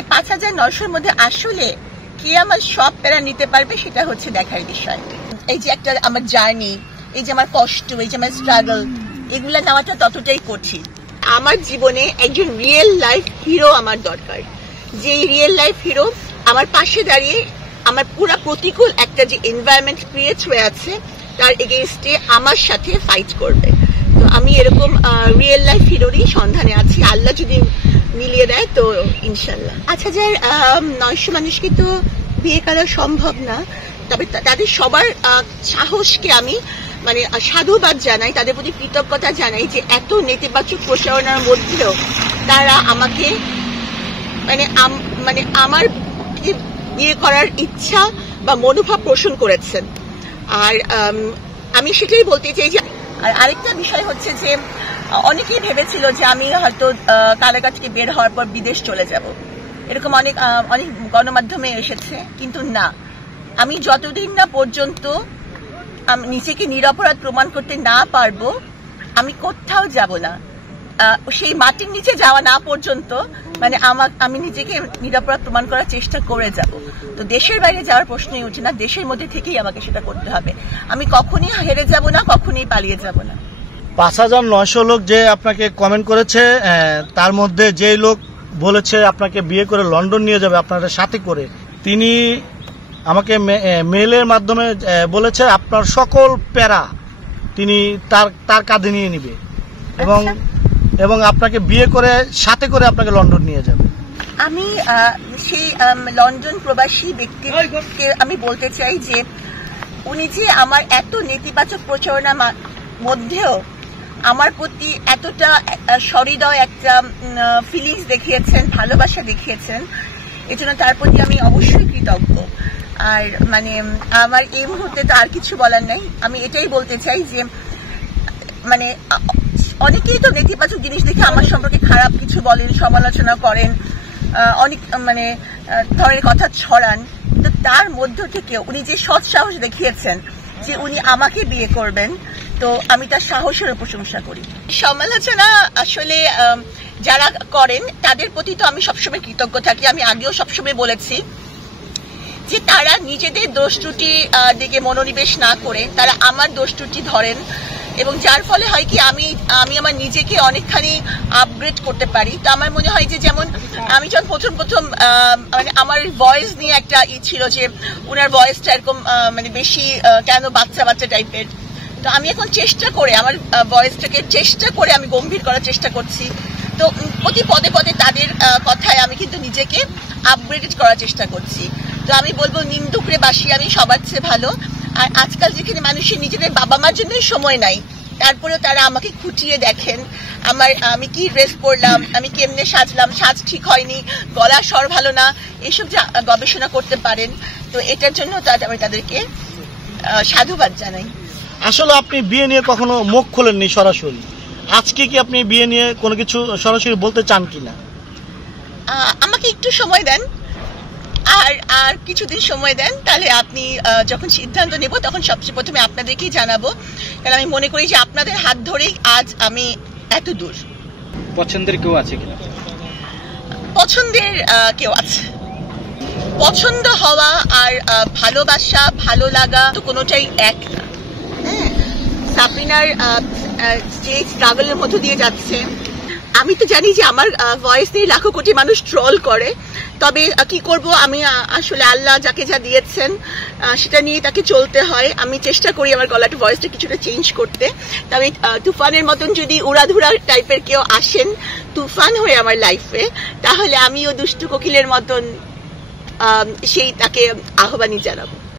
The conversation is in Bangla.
সেই ৫,৯০০-র মধ্যে আসলে কে আমার সব প্যারা নিতে পারবে সেটা হচ্ছে দেখার বিষয়। এই যে একটা আমার জার্নি, এই যে আমার কষ্ট, এই যে আমার স্ট্রাগল, এগুলা নেওয়াটা ততটাই কঠিন। আমার জীবনে একজন রিয়েল লাইফ হিরো আমার দরকার, যে রিয়েল লাইফ হিরো আমার পাশে দাঁড়িয়ে আমার পুরো প্রতিকূল একটা যে এনভায়রনমেন্ট ক্রিয়েট হয়ে আছে তার এগেইনস্টে আমার সাথে ফাইট করবে। তো আমি এরকম রিয়েল লাইফ হিরোরই সন্ধানে আছি, আল্লাহ যদি মিলিয়ে দেয় তো ইনশাল্লাহ। ৫,৯০০ মানুষকে তো বিয়ে করা সম্ভব না, তবে তাদের সবার সাহসকে আমি মানে সাধুবাদ জানাই, তাদের প্রতি কৃতজ্ঞতা জানাই যে এত নেতিবাচক প্রচারণার মধ্যেও তারা আমাকে মানে আমার বিয়ে করার ইচ্ছা বা মনোভাব পোষণ করেছেন। আর আমি সেটাই বলতে চাই যে আরেকটা বিষয় হচ্ছে যে অনেকেই ভেবেছিল যে আমি হয়তো কারাগার থেকে বের হওয়ার পর বিদেশ চলে যাব, এরকম অনেক গণমাধ্যমে এসেছে, কিন্তু না, আমি যতদিন না পর্যন্ত নিজেকে নিরপরাধ প্রমাণ করতে না পারবো আমি কোথাও যাব না। সেই মাটির নিচে যাওয়া না পর্যন্ত মানে আমি নিজেকে নিরপরাধ প্রমাণ করার চেষ্টা করে যাব। তো দেশের বাইরে যাওয়ার প্রশ্নই উঠে না, দেশের মধ্যে থেকেই আমাকে সেটা করতে হবে। আমি কখনই হেরে যাব না, কখনই পালিয়ে যাব না। ৫,৯০০ লোক যে আপনাকে কমেন্ট করেছে, তার মধ্যে যে লোক বলেছে আপনাকে বিয়ে করে লন্ডন নিয়ে যাবে আপনাদের সাথে করে, তিনি আমাকে মেইলের মাধ্যমে বলেছে আপনার সকল প্যারা তিনি তার কাঁধে নিয়ে নিবে এবং আপনাকে বিয়ে করে সাথে করে আপনাকে লন্ডন নিয়ে যাবে। আমি সেই লন্ডন প্রবাসী ব্যক্তিকে আমি বলতে চাই যে উনি যে আমার এত নেতিবাচক প্রচারণার মধ্যেও আমার প্রতি এতটা সহৃদয় একটা ফিলিংস দেখিয়েছেন, ভালোবাসা দেখিয়েছেন, এজন্য তার প্রতি আমি অবশ্যই কৃতজ্ঞ। আর মানে আমার এই মুহূর্তে তো আর কিছু বলার নাই। আমি এটাই বলতে চাই যে মানে অনেকেই তো নেতিবাচক জিনিস দেখে আমার সম্পর্কে খারাপ কিছু বলেন, সমালোচনা করেন, অনেক মানে ধরনের কথা ছড়ান, তো তার মধ্য থেকে উনি যে সৎ সাহস দেখিয়েছেন যে উনি আমাকে বিয়ে করবেন, তো আমি তার সাহসের প্রশংসা করি। সমালোচনা আসলে যারা করেন তাদের প্রতি তো আমি সবসময় কৃতজ্ঞ থাকি। আমি আগেও সবসময় বলেছি যে তারা নিজেদের দোষ ত্রুটি দিকে মনোনিবেশ না করে তারা আমার দোষ ত্রুটি ধরেন, এবং যার ফলে হয় কি আমি আমার নিজেকে অনেকখানি আপগ্রেড করতে পারি। তো আমার মনে হয় যে যেমন আমি যখন প্রথম মানে আমার ভয়েস নিয়ে একটা ছিল যে ওনার ভয়েসটা এরকম মানে বেশি কেন বাচ্চা টাইপের, তো আমি এখন চেষ্টা করে আমার ভয়েসটাকে আমি গম্ভীর করার চেষ্টা করছি। তো প্রতি পদে তাদের কথায় আমি কিন্তু নিজেকে আপগ্রেডেড করার চেষ্টা করছি। তো আমি বলবো নিন্দুকরে বাসি আমি সবার চেয়ে ভালো। আর আজকাল যেখানে মানুষের নিজেদের বাবা মার জন্যই সময় নাই, তারপরেও তারা আমাকে খুঁটিয়ে দেখেন আমি কি ড্রেস পরলাম, আমি কেমনে সাজলাম, সাজ ঠিক হয়নি, গলা স্বর ভালো না, এসব যে গবেষণা করতে পারেন, তো এটার জন্য আমি তাদেরকে সাধুবাদ জানাই। আসলে আপনি বিয়ে নিয়ে কখনো মুখ খোলেননি সরাসরি, আজকে কি আপনি বিয়ে নিয়ে কোনো কিছু সরাসরি বলতে চান কিনা? আমাকে একটু সময় দেন, আর কিছুদিন সময় দেন, তাহলে আপনি যখন সিদ্ধান্ত নেব তখন সবচেয়ে প্রথমে আপনাদেরকেই জানাবো, কারণ আমি মনে করি যে আপনাদের হাত ধরেই আজ আমি এত দূর। পছন্দের কেউ আছে কিনা? পছন্দের কেউ আছে। পছন্দ হওয়া আর ভালোবাসা, ভালো লাগা তো কোনোটাই এক না। হ্যাঁ, সাবরিনার যে স্ট্রাগলের মধ্য দিয়ে যাচ্ছে, আমি তো জানি যে আমার ভয়েস নিয়ে লাখো কোটি মানুষ ট্রল করে, তবে কি করব, আমি আসলে আল্লাহ যাকে যা দিয়েছেন সেটা নিয়ে তাকে চলতে হয়। আমি চেষ্টা করি আমার গলাটা ভয়েসটা কিছুটা চেঞ্জ করতে। তবে তুফানের মতন যদি উড়াধুরা টাইপের কেউ আসেন তুফান হয়ে আমার লাইফে, তাহলে আমিও দুষ্টু কোকিলের মতন সেই তাকে আহ্বানই জানাবো।